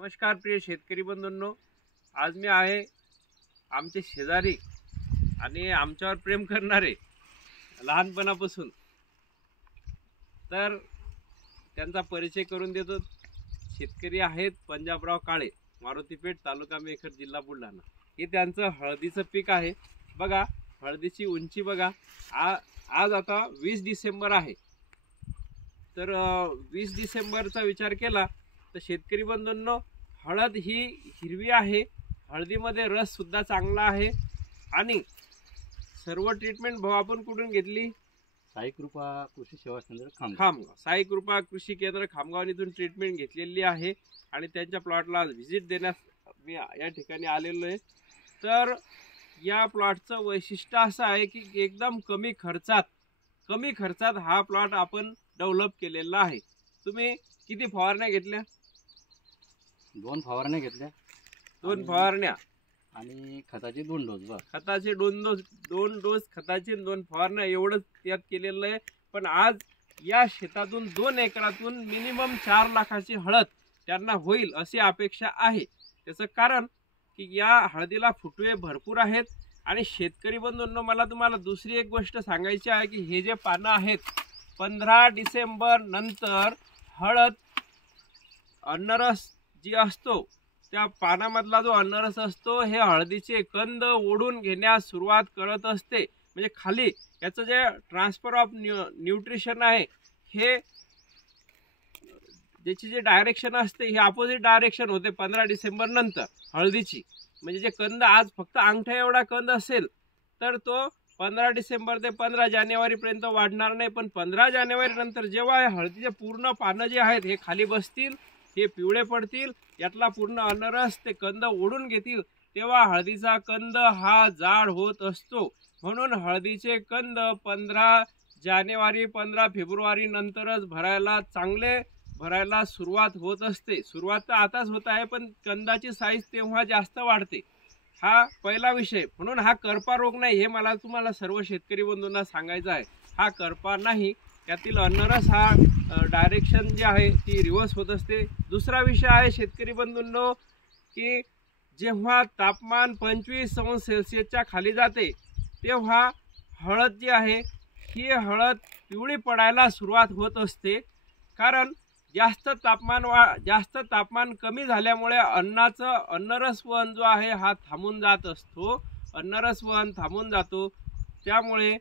नमस्कार प्रिय शेतकरी बंधूंनो, आज मी आहे आमचे शेजारी आणि आमच्यावर प्रेम करणारे लहानपणापासून, तर त्यांचा परिचय करून देतो। शेतकरी आहेत पंजाबराव काळे, मारुतीपेठ, तालुका मेखर, जिल्हा बुलढाणा। हे त्यांचं हळदीचं पीक आहे। बघा हळदीची उंची बघा। आज आता 20 डिसेंबर आहे, तर 20 डिसेंबरचा विचार केला तर शेतकरी बंधूंनो, हळद ही हिरवी आहे, हळदीमध्ये रस सुद्धा चांगला आहे। आणि सर्व ट्रीटमेंट भाऊ आपण कुठून घेतली? साई कृपा कृषी सेवा केंद्र खामगाव। साई कृपा कृषी केंद्र खामगाव इथून ट्रीटमेंट घेतलेली आहे आणि त्यांच्या प्लॉटला व्हिजिट देण्यास मी या ठिकाणी आलेलो आहे। तर या प्लॉटचं वैशिष्ट्य असं आहे की एकदम कमी खर्चात हा प्लॉट आपण डेव्हलप केलेला आहे। तुम्ही किती फवारण्या घेतल्या? 2 फवारण्या घेतल्या। 2 फवारण्या आणि खताचे 2 डोस। खताचे 2 डोस खताचे 2 फवारण्या एवढंच त्यात केलेलं आहे। पण आज या शेतातून 2 एकरातून मिनिमम 4 लाखाची हळद त्यांना होईल अशी अपेक्षा आहे। त्याचं कारण की या हळदीला फुटवे भरपूर आहेत। आणि शेतकरी बंधूंनो, मला तुम्हाला दुसरी एक गोष्ट सांगायची आहे की हे जे पानं आहेत, 15 डिसेंबर नंतर हळद अन्नरस जी असतो, त्या पानामधला जो अन्नरस असतो, हे हळदीचे कंद ओढून घेण्यास सुरुवात करत असते। म्हणजे खाली याचं जे ट्रान्सफर ऑफ न्यूट्रिशन आहे, हे ज्याची जे डायरेक्शन असते ही अपोजिट डायरेक्शन होते 15 डिसेंबर नंतर हळदीची। म्हणजे जे कंद आज फक्त अंगठ्या एवढा कंद असेल, तर तो 15 डिसेंबर ते 15 जानेवारी पर्यंत वाढणार नाही। पण 15 जानेवारी नंतर जेव्हा हळदीचे पूर्ण पानं जे आहेत हे खाली बसतील, हे पिवळे पडतील, यातला पूर्ण अन्नरस ते कंद ओढून घेतील, तेव्हा हळदीचा कंद हा जाड होत असतो। म्हणून हळदीचे कंद 15 जानेवारी 15 फेब्रुवारी नंतरच भरायला सुरुवात होत असते। सुरुवात तर आताच होत आहे, पण कंदाची साईज तेव्हा जास्त वाढते। हा पहिला विषय। म्हणून हा करपा रोग नाही, हे मला तुम्हाला सर्व शेतकरी बंधूंना सांगायचं आहे। हा करपा नाही, यातील अन्नरस हा डायरेक्शन जी आहे ती रिव्हर्स होत असते। दुसरा विषय आहे शेतकरी बंधूंनो, की जेव्हा तापमान 25 अंश सेल्सिअसच्या खाली जाते, तेव्हा हळद जी आहे ही हळद पिवळी पडायला सुरुवात होत असते। कारण जास्त तापमान कमी झाल्यामुळे अन्नरस वहन जो आहे हा थांबून जात असतो, अन्नरस वहन थांबून जातो। त्यामुळे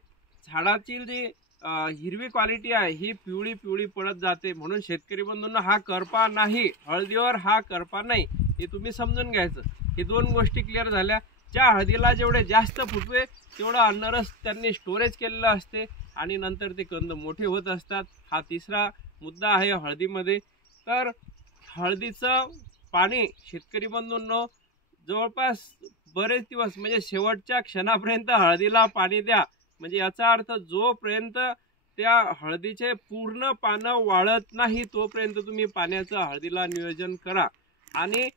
झाडाची जी हिरवी क्वालिटी आहे ही पिवळी पडत जाते। म्हणून शेतकरी बंधूंना हा करपा नाही, हळदीवर हा करपा नाही, हे तुम्ही समजून घ्यायचं। हे 2 गोष्टी क्लिअर झाल्या। ज्या हळदीला जेवढे जास्त फुटवे तेवढा अन्नरस त्यांनी स्टोरेज केलेलं असते आणि नंतर ते कंद मोठे होत असतात। हा तिसरा मुद्दा आहे हळदीमध्ये। तर हळदीचं पाणी शेतकरी बंधूंनो, जवळपास बरेच दिवस म्हणजे शेवटच्या क्षणापर्यंत हळदीला पाणी द्या। म्हणजे याचा अर्थ जोपर्यंत त्या हळदीचे पूर्ण पानं वाळत नाही तोपर्यंत तुम्ही पाण्याचं हळदीला नियोजन करा। आणि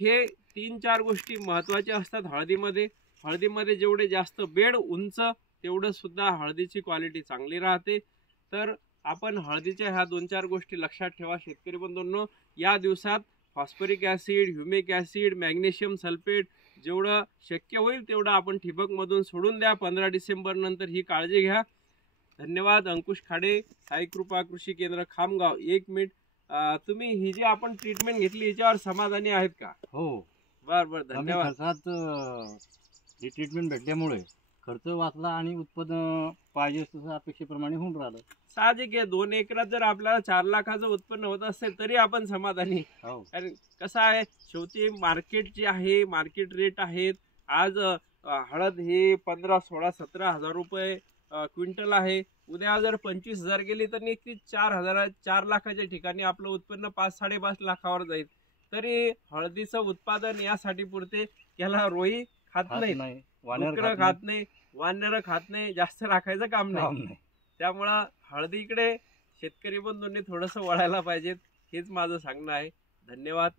हे 3-4 गोष्टी महत्त्वाच्या असतात हळदीमध्ये जेवढे जास्त बेड उंच, तेवढं सुद्धा हळदीची क्वालिटी चांगली राहते। तर आपण हळदीच्या ह्या 2-4 गोष्टी लक्षात ठेवा शेतकरी बंधूंनो। या दिवसात phosphoric acid, humic acid, magnesium sulphate जेवढं शक्य होईल तेवढं आपण ठिबकमधून सोडून द्या। 15 डिसेंबर नंतर ही काळजी घ्या। धन्यवाद। अंकुश खाडे, साई कृपा कृषी केंद्र खामगाव। 1 मिनिट, तुम्ही ही जी आपण ट्रीटमेंट घेतली याच्यावर समाधानी आहेत का? हो, बरं, धन्यवाद। खर्चात ही ट्रीटमेंट भेटल्यामुळे खर्च वाचला आणि उत्पन्न पाहिजे तसं अपेक्षेप्रमाणे होऊन राहिलं। साहजिक आहे, 2 एकरात जर आपल्याला 4 लाखाचं उत्पन्न होत असेल तरी आपण समाधानी। कारण कसं आहे, शेवटी मार्केट जे आहे, मार्केट रेट आहेत। आज हळद ही 15, 16, 17 हजार रुपये क्विंटल आहे। उद्या जर 25,000 गेली तर नक्कीच 4 लाखाच्या ठिकाणी आपलं उत्पन्न 5-5.5 लाखावर जाईल। तरी हळदीचं उत्पादन यासाठी पुरते, याला रोई खात नाही, डुक्कर खात नाही, वानर खात नाही, जास्त राखायचं काम नाही। त्यामुळं हळदीकडे शेतकरी बंधूंनी थोडंसं वळायला पाहिजे, हेच माझं सांगणं आहे। धन्यवाद।